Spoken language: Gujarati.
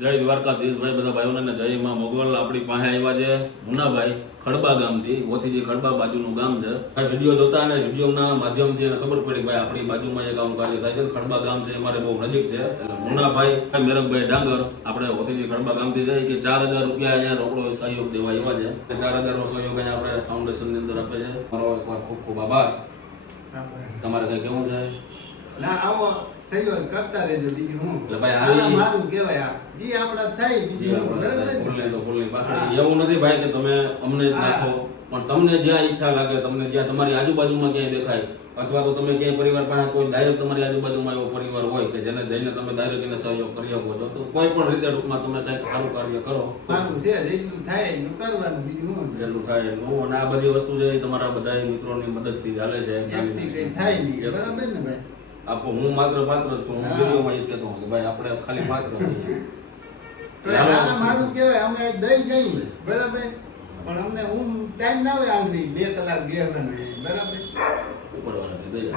જય દ્વારકાધીશભાઈ, બધા ભાઈઓને જય માં મોગલ. આપણી પાસે આવ્યા છે મુનાભાઈ ખડબા ગામથી. ઓથીજી ખડબા બાજુનું ગામ છે. વિડીયો જોતા અને વિડીયોના માધ્યમથી એને ખબર પડી ભાઈ આપણી બાજુમાં એક આમ કાર્ય થાય છે. ખડબા ગામ છે અમારે બહુ નજીક છે. એટલે મુનાભાઈ મેરકભાઈ ડાંગર આપણે ઓથીજી ખડબા ગામથી જાય કે 4000 રૂપિયા અહીંયા રોકડો સહયોગ દેવા આવ્યા છે. 4000 નો સહયોગ અહીંયા આપણે ફાઉન્ડેશનની અંદર આપે છે. મારો એકવાર ખૂબ ખૂબ આભાર. તમારે કઈ કેવું છે? ના આવો સહયોગ કરતા રહેજો. બીજું હું એટલે ભાઈ આ મારું કહેવાય આ જી આપડા થાય બીજું એવું નથી ભાઈ કે તમે અમને જ નાખો, પણ તમને જ્યાં ઈચ્છા લાગે, તમને જ્યાં તમારી આજુબાજુમાં ક્યાંય દેખાય અથવા તો તમે ક્યાંય પરિવાર પાસે કોઈ ડાયરેક્ટ તમારી આજુબાજુમાં એવો પરિવાર હોય કે જેને જઈને તમે ડાયરેક્ટ એને સહયોગ કરી શકો છો, તો કોઈ પણ રીતે ટૂંકમાં તમે કંઈક સારું કાર્ય કરો. મારું છે જેટલું થાય એટલું કરવાનું. બીજું હું જેટલું થાય એટલું. અને આ બધી વસ્તુ છે એ તમારા બધા મિત્રોની મદદથી ચાલે છે. એકથી કઈ થાય નહીં. બરાબર ને ભાઈ? આપો હું માત્ર છું. હું વિડીયોમાં એ કહેતો કે ભાઈ આપણે ખાલી પાત્ર મારું કહેવાય અમે દઈ જઈએ. બરાબર? પણ અમને ટાઈમ ના હોય આંગળી 2 કલાક બેહવાનું. બરાબર? ઉપરવાળાને દઈ